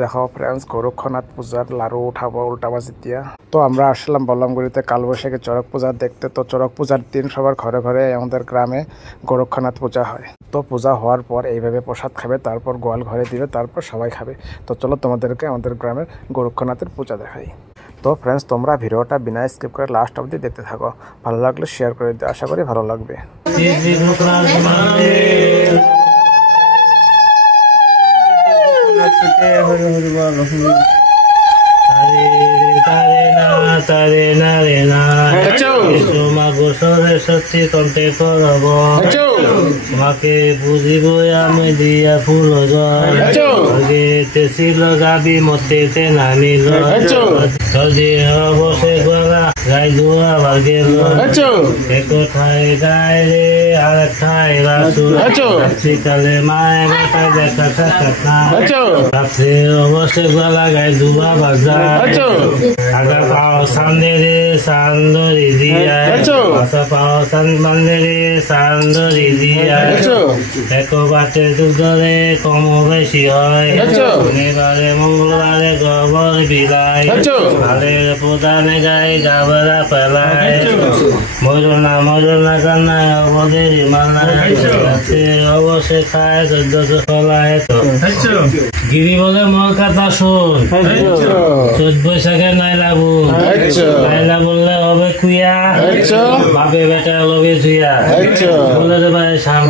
দেখো ফ্রেন্ডস, গোরক্ষনাথ পূজার লাড়ু উঠাবো উল্টাবা যেতিয়া। তো আমরা আসলাম বল্লমগুড়িতে কালবৈশাখী চড়ক পূজা দেখতে। তো চড়ক পূজার দিন সবার ঘরে ঘরে আমাদের গ্রামে গোরক্ষনাথ পূজা হয়। তো পূজা হওয়ার পর এইভাবে প্রসাদ খাবে, তারপর গোয়াল ঘরে দিবে, তারপর সবাই খাবে। তো চলো তোমাদেরকে আমাদের গ্রামের গোরক্ষনাথের পূজা দেখাই। তো ফ্রেন্ডস, তোমরা ভিডিওটা বিনা স্কিপ করে লাস্ট অবধি দেখতে থাকো। ভালো লাগলে শেয়ার করে দিও, আশা করি ভালো লাগবে। তোমাকে বুঝিব আমি দিয়া ফুল তেসি লগাবি মতে নামিল বসে গলা গাই ধোয়া ভাগে এক ঠাই গাই রে আর ঠাই রাসুকালে মায়ের মাথায় দেখা থাকা রাত্রে অবশ্যই গলা গাই ধোয়া বাজা আগা পাও সামনে রে সান্দরি দিয়া পাও সামনে রে সান্দরি দিয়া এক বাটে দুধরে কম বেশি হয় শনিবারে মঙ্গলবারে গোবর বিলাই ভালের প্রধানে গাই গাবরা পেলায় মরনা মরনা কান্নায় অবদের মালায় অবশ্যই খায় 1400 ফলায়। তো গিরি বলে মোর কথা শোন, 14 বৈশাখে নাইলা বোন, নাইলা বললে হবে কুইয়া, বাপে বেটা লবে ধুইয়া বলে রে ভাই শাম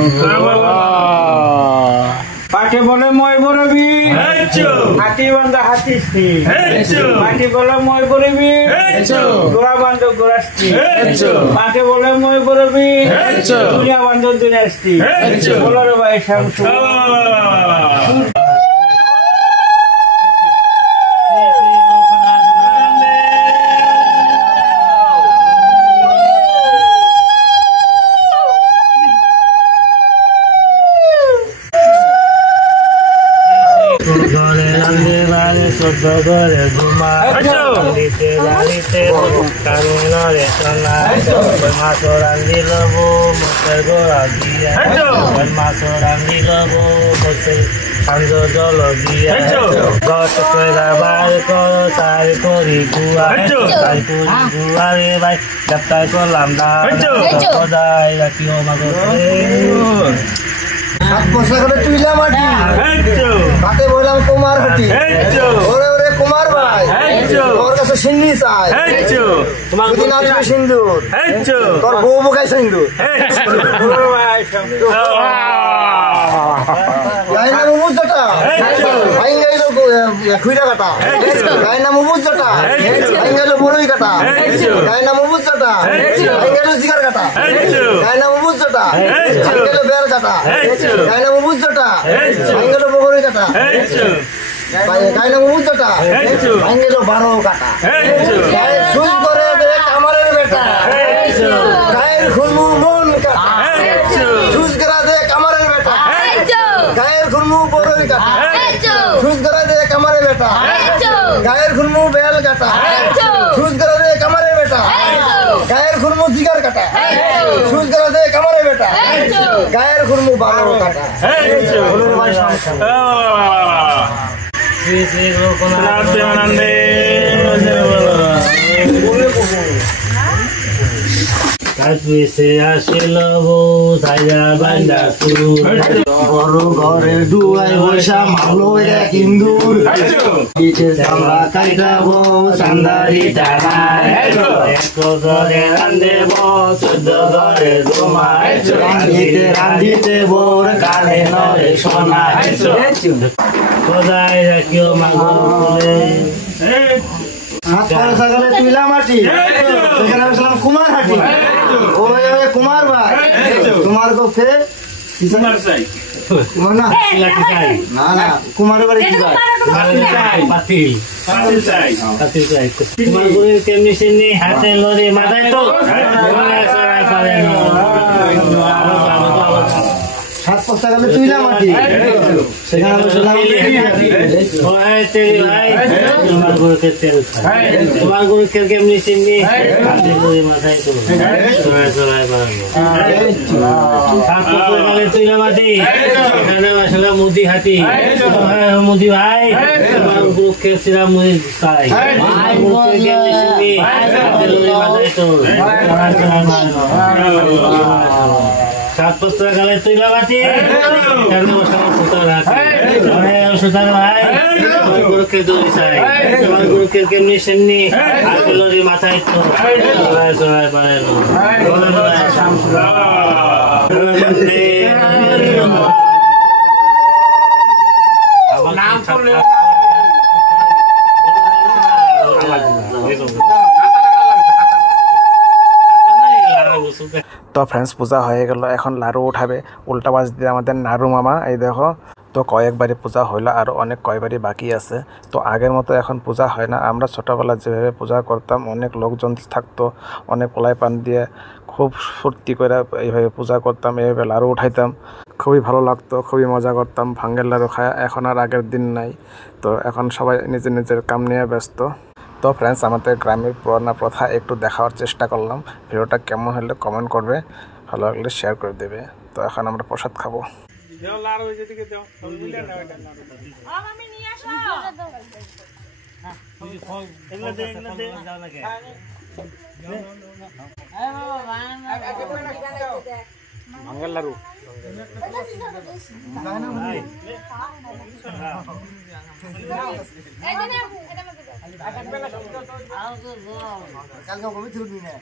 পাঠে বলে মই বরবি হাতি বান্ধা হাতিস্তি, পাঠে বলে মই বরবি গোড়া বান্ধব গোড়াস্তি, পাঠে বলে মই বরবি দুনিয়া বান্ধব দুনিয়াস্তি বলো রে ভাই শামসু। ঘরে ঘুমা রাঁধিতে রাঁধিতে কানুনরে চলা মাছ রান্ধি লব মতের গোড়া দিয়া মাছ রান্ধি লব মতের কান্দ জল দিয়া গছ কইরা বার কর তার করি গুয়া তার করি গুয়া রে ভাই যাত্রায় করলাম না সদাই রাখিও মাগো। 7 বছর করে তুইলা মাটি হাতে বললাম কুমার হাটি, ওরে ওরে কুমার ভাই তোর কাছে সিন্নি চাই, তোমার দিন আসবে সিন্দুর, তোর বউ বোকায় সিন্দুর গায়ের নাম উবুজটা ভাইঙ্গাইলো খুইরা কাটা, গায়ের নাম উবুজটা ভাইঙ্গাইলো বড়ই কাটা, গায়ের নাম উবুজটা ভাইঙ্গাইলো জিগার কাটা, গায়ের নাম উবুজটা ভাইঙ্গাইলো বের কাটা, গায়ের নাম উবুজটা ভাইঙ্গাইলো বড়ই কাটা, গায়ের নাম উবুজটা ভাইঙ্গাইলো 12 কাটা, গায়ের সুই করে দে কামারের বেটা, গায়ের খুলমু মন কাটা, সুজ করা দে কামারের বেটা, গায়ের খুলমু বড়ই কাটা, সুজ করা দে কামারের বেটা, গায়ের খুলমু বেল কাটা, সুজ করা দে কামারের বেটা, গায়ের খুলমু জিগার কাটা, সুজ করা দে কামারের বেটা, গায়ের খুলমু 12 কাটা। শ্রী শ্রী লোকনাথ আসিল বড় ঘরের দুয়াই বৈশা মালো এক ইন্দুর পিঠের চামড়া কাইটাবো চান্দারি টানায় এক ঘরে রান্ধেব 14 ঘরে ঘুমায় রান্ধিতে রান্ধিতে বোর কানে নরে শোনায় সদাই রাখিও মাগো হাত পরে সকালে তুইলা মাটি সেখানে আসলাম কুমার হাটি, ওই ওই কুমার ভাই তোমার কক্ষে কুমার চাই না না না কুমারের বাড়ি কি ভাই পাতিল পাতিল চাই তোমার গুরু কেমনি সিনি হাতে লরি মাথায় তো 7 বস্তা গেলে তুইলা মাটি সেখানে বসলাম ওই তেরি ভাই তোমার গরুকে তেল খায় তোমার গরুকে কেমনি চিনি আপনি করে মাথায় তো সরাই সরাই বানাবো তারপর গেলে তুইলা মাটি এখানে আসলে মুদি হাতি মুদি ভাই তোমার গরুকে চিরা মুদি খায় গরুকে কেমনি চিনি আপনি করে মাথায় তো সরাই সরাই বানাবো সাতপত্র গেলে তুইলা মাটি সুতার রাখে সুতার ভাই গরুকে দৌড়ি চাই তোমার গরুকে কেমনি সেমনি আগুলোরি মাথায় তো সরাই সরাই বানানো নাম করলে তো ফ্রেন্ডস পূজা হয়ে গেল, এখন লাড়ু উঠাবে। উল্টা পাশ দিয়ে আমাদের নাড়ু মামা, এই দেখো। তো কয়েকবারই পূজা হইলো, আর অনেক কয়েকবারই বাকি আছে। তো আগের মতো এখন পূজা হয় না। আমরা ছোটোবেলা যেভাবে পূজা করতাম, অনেক লোকজন থাকতো, অনেক কলাই পান দিয়ে খুব ফুর্তি করে এইভাবে পূজা করতাম, এইভাবে লাড়ু উঠাইতাম। খুবই ভালো লাগতো, খুবই মজা করতাম ভাঙ্গের লাড়ু খায়। এখন আর আগের দিন নাই। তো এখন সবাই নিজের নিজের কাম নিয়ে ব্যস্ত। তো ফ্রেন্ডস, আমাদের গ্রামের পুরানা প্রথা একটু দেখার চেষ্টা করলাম। ভিডিওটা কেমন হলে কমেন্ট করবে, ভালো লাগলে শেয়ার করে দেবে। তো এখন আমরা প্রসাদ খাবো। ভাঙ্গের লাড়ু কালকে কবি থুনি না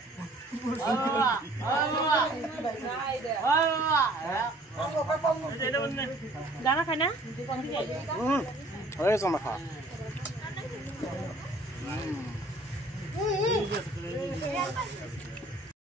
জানা খায় না হয়েছে মাখা।